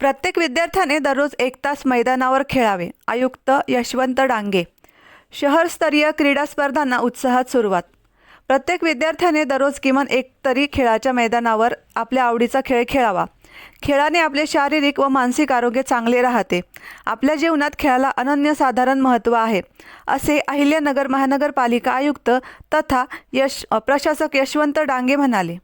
प्रत्येक विद्यार्थ्याने दररोज 1 तास मैदानावर खेळावे. आयुक्त यशवंत डांगे. शहरस्तरीय क्रीडा स्पर्धांना उत्साहात सुरुवात. प्रत्येक विद्यार्थ्याने दररोज किमान एक तरी खेळाच्या मैदानावर आपल्या आवडीचा खेळ खेळावा. खेळाने आपले शारीरिक व मानसिक आरोग्य चांगले राहते. आपल्या जीवनात खेळाला अनन्यसाधारण महत्त्व आहे, असे अहिल्यानगर महानगरपालिका आयुक्त तथा प्रशासक यशवंत डांगे म्हणाले.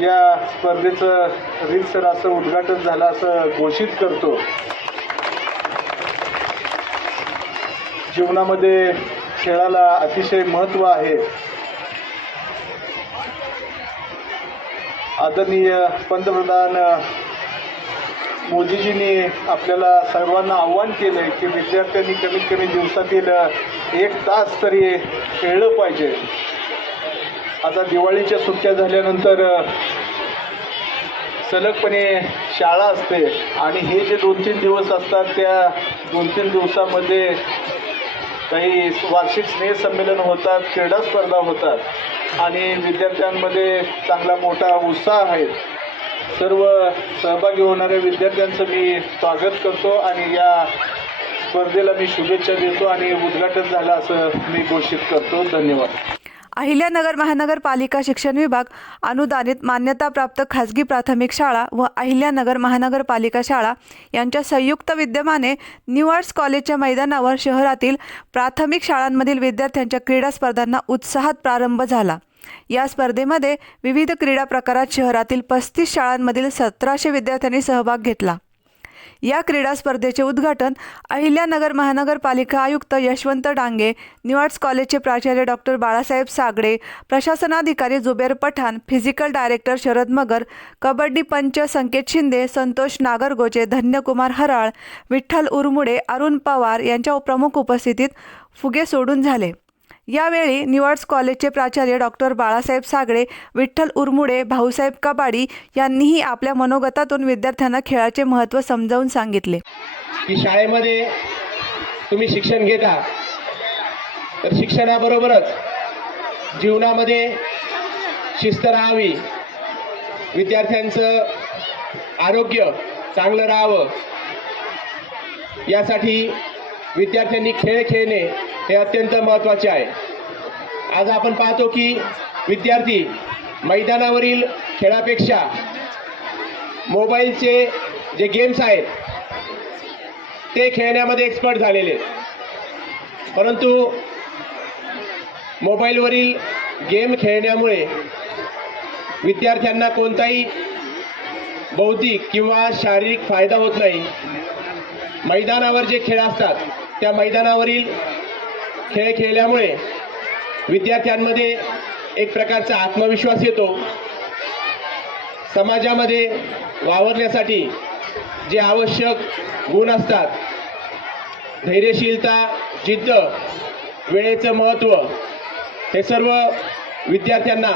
या स्पर्धेचं रीतसर असं उद्घाटन झालं असं घोषित करतो. जीवनामध्ये खेळाला अतिशय महत्त्व आहे. आदरणीय पंतप्रधान मोदीजींनी आपल्याला सर्वांना आव्हान केलं की विद्यार्थ्यांनी कमीत कमी दिवसातील 1 तास तरी खेळलं पाहिजे. आता दिवाळीच्या सुट्ट्या झाल्यानंतर सलगपणे शाळा असते आणि हे जे 2-3 दिवस असतात त्या 2-3 दिवसामध्ये काही वार्षिक स्नेहसंमेलन होतात, क्रीडा स्पर्धा होतात आणि विद्यार्थ्यांमध्ये चांगला मोठा उत्साह आहे. सर्व सहभागी होणाऱ्या विद्यार्थ्यांचं मी स्वागत करतो आणि या स्पर्धेला मी शुभेच्छा देतो आणि उद्घाटन झालं असं मी घोषित करतो. धन्यवाद. अहिल्यानगर महानगरपालिका शिक्षण विभाग अनुदानित मान्यताप्राप्त खाजगी प्राथमिक शाळा व अहिल्यानगर महानगरपालिका शाळा यांच्या संयुक्त विद्यमाने न्यू आर्ट्स कॉलेजच्या मैदानावर शहरातील प्राथमिक शाळांमधील विद्यार्थ्यांच्या क्रीडा स्पर्धांना उत्साहात प्रारंभ झाला. या स्पर्धेमध्ये विविध क्रीडा प्रकारात शहरातील 35 शाळांमधील 1700 विद्यार्थ्यांनी सहभाग घेतला. या क्रीडा स्पर्धेचे उद्घाटन अहिल्यानगर महानगरपालिका आयुक्त यशवंत डांगे, न्यू आर्ट्स कॉलेजचे प्राचार्य डॉक्टर बाळासाहेब सागडे, प्रशासनाधिकारी जुबेर पठाण, फिजिकल डायरेक्टर शरद मगर, कबड्डी पंच संकेत शिंदे, संतोष नागरगोजे, धन्यकुमार हराळ, विठ्ठल उरमुडे, अरुण पवार यांच्या प्रमुख उपस्थितीत फुगे सोडून झाले. यावेळी न्यू आर्ट्स कॉलेजचे प्राचार्य डॉक्टर बाळासाहेब सागडे, विठ्ठल उरमुडे, भाऊसाहेब कबाडी यांनीही आपल्या मनोगतातून विद्यार्थ्यांना खेळाचे महत्त्व समजावून सांगितले. की शाळेमध्ये तुम्ही शिक्षण घेता तर शिक्षणाबरोबरच जीवनामध्ये शिस्त राहावी, विद्यार्थ्यांचं आरोग्य चांगलं राहावं यासाठी विद्यार्थ्यांनी खेळ खेळणे हे अत्यंत महत्त्वाचे आहे. आज आपण पाहतो की विद्यार्थी मैदानावरील खेळापेक्षा मोबाईलचे जे गेम्स आहेत ते खेळण्यामध्ये एक्सपर्ट झालेले आहेत. परंतु मोबाईलवरील गेम खेळण्यामुळे विद्यार्थ्यांना कोणताही बौद्धिक किंवा शारीरिक फायदा होत नाही. मैदानावर जे खेळ असतात त्या मैदानावरील खेळ खेळल्यामुळे विद्यार्थ्यांमध्ये एक प्रकारचा आत्मविश्वास येतो. समाजामध्ये वावरण्यासाठी जे आवश्यक गुण असतात, धैर्यशीलता, जिद्द, वेळेचं महत्त्व, हे सर्व विद्यार्थ्यांना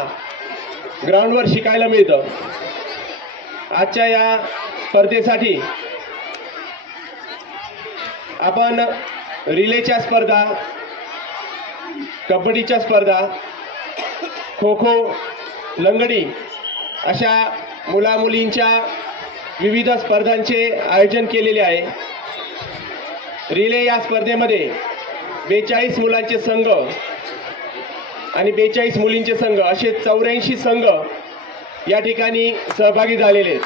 ग्राउंडवर शिकायला मिळतं. आजच्या या स्पर्धेसाठी आपण रिलेच्या स्पर्धा, कबड्डीच्या स्पर्धा, खो खो, लंगडी अशा मुलामुलींच्या विविध स्पर्धांचे आयोजन केलेले आहे. रिले या स्पर्धेमध्ये 42 मुलांचे संघ आणि 42 मुलींचे संघ असे 84 संघ या ठिकाणी सहभागी झालेले आहेत.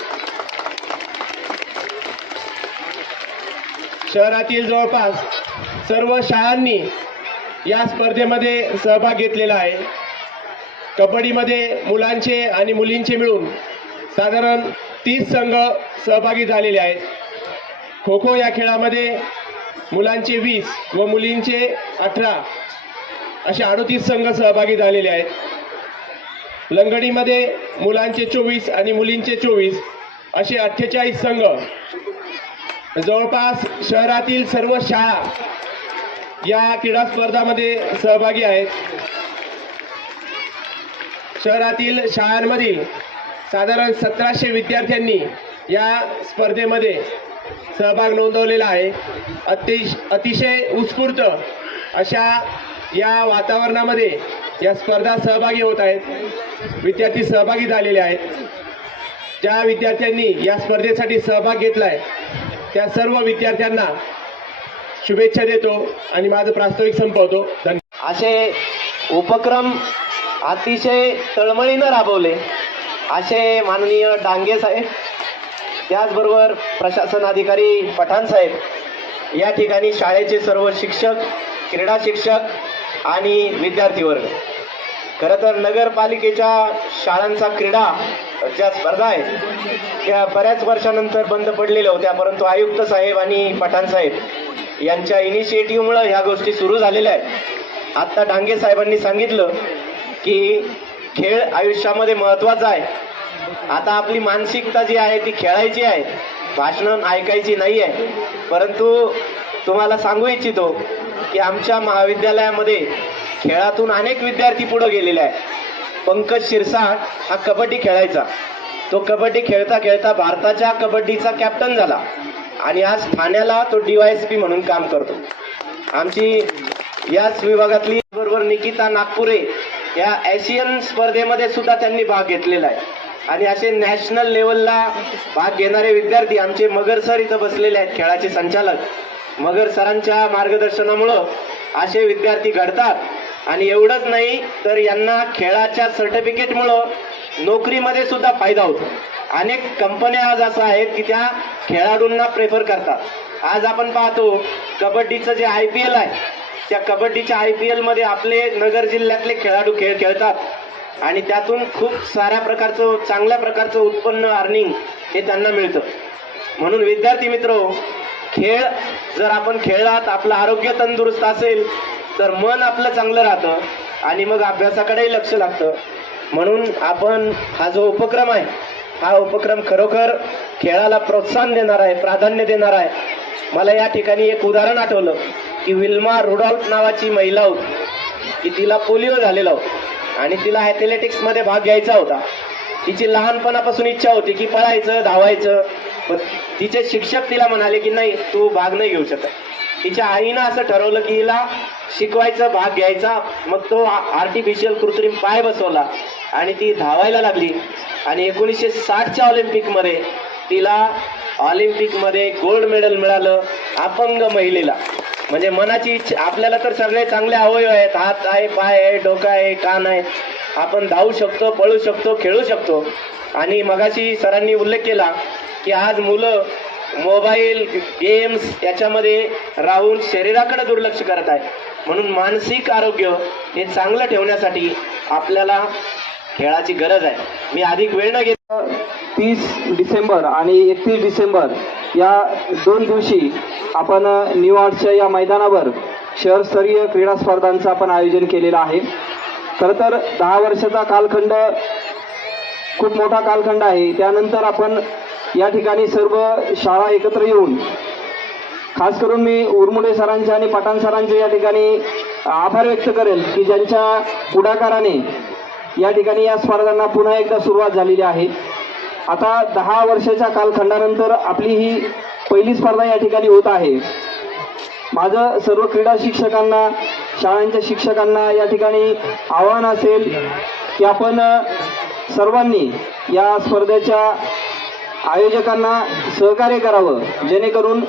शहरातील जवळपास सर्व शाळांनी या स्पर्धेमध्ये सहभाग घेतलेला आहे. कबड्डीमध्ये मुलांचे आणि मुलींचे मिळून साधारण 30 संघ सहभागी झालेले आहेत. खो खो या खेळामध्ये मुलांचे 20 व मुलींचे 18 असे 38 संघ सहभागी झालेले आहेत. लंगडीमध्ये मुलांचे 24 आणि मुलींचे 24 असे 48 संघ जवळपास शहरातील सर्व शाळा या क्रीडा स्पर्धामध्ये सहभागी आहेत. शहरातील शाळांमधील साधारण 1700 विद्यार्थ्यांनी या स्पर्धेमध्ये सहभाग नोंदवलेला आहे. अतिशय उत्स्फूर्त अशा या वातावरणामध्ये या स्पर्धा सहभागी होत आहेत. विद्यार्थी सहभागी झालेले आहेत. ज्या विद्यार्थ्यांनी या स्पर्धेसाठी सहभाग घेतला आहे त्या सर्व विद्यार्थ्यांना शुभेच्छा देतो आणि माझं प्रास्ताविक संपवतो. धन्यवाद. असे उपक्रम अतिशय तळमळीनं राबवले असे माननीय डांगे साहेब, त्याचबरोबर प्रशासन अधिकारी पठाण साहेब, या ठिकाणी शाळेचे सर्व शिक्षक, क्रीडा शिक्षक आणि विद्यार्थी वर्ग. खरं तर नगरपालिकेच्या शाळांचा क्रीडा ज्या स्पर्धा आहेत त्या बऱ्याच वर्षानंतर बंद पडलेल्या होत्या, परंतु आयुक्त साहेब आणि पठाण साहेब यांच्या इनिशिएटिव्हमुळं ह्या गोष्टी सुरू झालेल्या आहेत. आत्ता डांगे साहेबांनी सांगितलं की खेळ आयुष्यामध्ये महत्त्वाचा आहे. आता आपली मानसिकता जी आहे ती खेळायची आहे, भाषणं ऐकायची नाही आहे. परंतु तुम्हाला सांगू इच्छितो की आमच्या महाविद्यालयामध्ये खेळातून अनेक विद्यार्थी पुढे गेलेले आहेत. पंकज शिरसाट हा कबड्डी खेळायचा, तो कबड्डी खेळता खेळता भारताच्या कबड्डीचा कॅप्टन झाला आणि आज ठाण्याला तो DYSP म्हणून काम करतो. आमची याच विभागातली बरोबर निकिता नागपुरे या एशियन स्पर्धेमध्ये सुद्धा त्यांनी भाग घेतलेला आहे. आणि असे नॅशनल लेवलला भाग घेणारे विद्यार्थी आमचे मगर सर इथं बसलेले आहेत, खेळाचे संचालक. मगर सरांच्या मार्गदर्शनामुळं असे विद्यार्थी घडतात. आणि एवढंच नाही तर यांना खेळाच्या सर्टिफिकेटमुळं नोकरीमध्ये सुद्धा फायदा होतो. अनेक कंपन्या आज असं आहेत की त्या खेळाडूंना प्रेफर करतात. आज आपण पाहतो कबड्डीचं जे IPL आहे, त्या कबड्डीच्या IPL मध्ये आपले नगर जिल्ह्यातले खेळाडू खेळ खेळतात आणि त्यातून खूप साऱ्या प्रकारचं चांगल्या प्रकारचं उत्पन्न अर्निंग हे त्यांना मिळतं. म्हणून विद्यार्थी मित्र, खेळ जर आपण खेळलात, आपलं आरोग्य तंदुरुस्त असेल तर मन आपलं चांगलं राहतं आणि मग अभ्यासाकडेही लक्ष लागतं. म्हणून आपण हा जो उपक्रम आहे, हा उपक्रम खरोखर खेळाला प्रोत्साहन देणार आहे, प्राधान्य देणार आहे. मला या ठिकाणी एक उदाहरण आठवलं की विल्मा रुडॉल्फ नावाची महिला होती की तिला पोलिओ झालेला होता आणि तिला ॲथलेटिक्समध्ये भाग घ्यायचा होता. तिची लहानपणापासून इच्छा होती की पळायचं, धावायचं. पण तिचे शिक्षक तिला म्हणाले की नाही, तू भाग नाही घेऊ शकत. तिच्या आईनं असं ठरवलं की हिला शिकवायचं, भाग घ्यायचा. मग तो आर्टिफिशियल कृत्रिम पाय बसवला आणि ती धावायला लागली आणि 1960च्या ऑलिम्पिकमध्ये तिला ऑलिम्पिकमध्ये गोल्ड मेडल मिळालं अपंग महिलेला. म्हणजे मनाची इच्छा, आपल्याला तर सगळे चांगले अवयव आहेत, हात आहे, पाय आहे, डोकं आहे, कान आहे, आपण धावू शकतो, पळू शकतो, खेळू शकतो. आणि मगाशी सरांनी उल्लेख केला की आज मुलं मोबाईल गेम्स याच्यामध्ये राहून शरीराकडे दुर्लक्ष करत आहे. म्हणून मानसिक आरोग्य हे चांगलं ठेवण्यासाठी आपल्याला खेळाची गरज आहे. मी अधिक वेळ न घेता 30 डिसेंबर आणि 31 डिसेंबर या 2 दिवशी आपण न्यू आर्ट्सच्या या मैदानावर शहरस्तरीय क्रीडा स्पर्धांचं आपण आयोजन केलेलं आहे. खरं तर 10 वर्षाचा कालखंड खूप मोठा कालखंड आहे. त्यानंतर आपण या ठिकाणी सर्व शाळा एकत्र येऊन, खास करून मी उरमुडे सरांचे आणि पठाण सरांचे या ठिकाणी आभार व्यक्त करेल की ज्यांच्या पुढाकाराने या ठिकाणी या स्पर्धांना पुन्हा एकदा सुरुवात झालेली आहे. आता 10 वर्षाच्या कालखंडानंतर आपली ही पहिली स्पर्धा या ठिकाणी होत आहे. माझं सर्व क्रीडा शिक्षकांना, शाळांच्या शिक्षकांना या ठिकाणी आव्हान असेल की आपण सर्वांनी या स्पर्धेच्या आयोजकांना सहकार्य करावं, जेणेकरून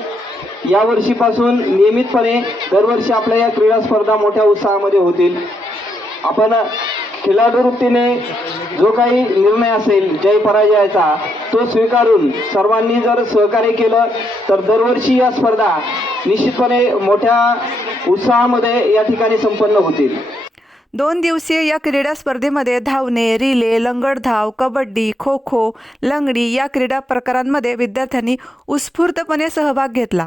यावर्षीपासून नियमितपणे दरवर्षी आपल्या या क्रीडा स्पर्धा मोठ्या उत्साहामध्ये होतील. आपण खेळाडू वृत्तीने जो काही निर्णय असेल जय पराजयाचा तो स्वीकारून सर्वांनी जर सहकार्य केलं तर दरवर्षी या स्पर्धा निश्चितपणे मोठ्या उत्साहामध्ये या ठिकाणी संपन्न होतील. 2 दिवसीय या क्रीडा स्पर्धेमध्ये धावणे, रिले, लंगडधाव, कबड्डी, खो खो, लंगडी या क्रीडा प्रकारांमध्ये विद्यार्थ्यांनी उत्स्फूर्तपणे सहभाग घेतला.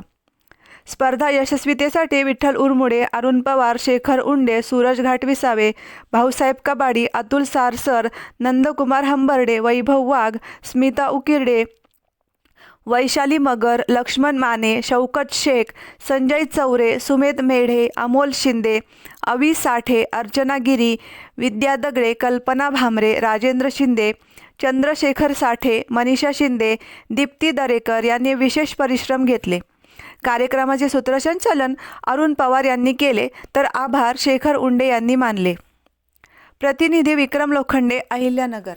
स्पर्धा यशस्वीतेसाठी विठ्ठल उरमुडे, अरुण पवार, शेखर उंडे, सूरज घाटविसावे, भाऊसाहेब कबाडी, अतुल सारसर, नंदकुमार हंबर्डे, वैभव वाघ, स्मिता उकिरडे, वैशाली मगर, लक्ष्मण माने, शौकत शेख, संजय चौरे, सुमेध मेढे, अमोल शिंदे, अवी साठे, अर्चना गिरी, विद्या दगडे, कल्पना भामरे, राजेंद्र शिंदे, चंद्रशेखर साठे, मनीषा शिंदे, दीप्ती दरेकर यांनी विशेष परिश्रम घेतले. कार्यक्रमाचे सूत्रसंचालन अरुण पवार यांनी केले तर आभार शेखर उंडे यांनी मानले. प्रतिनिधी विक्रम लोखंडे, अहिल्यानगर.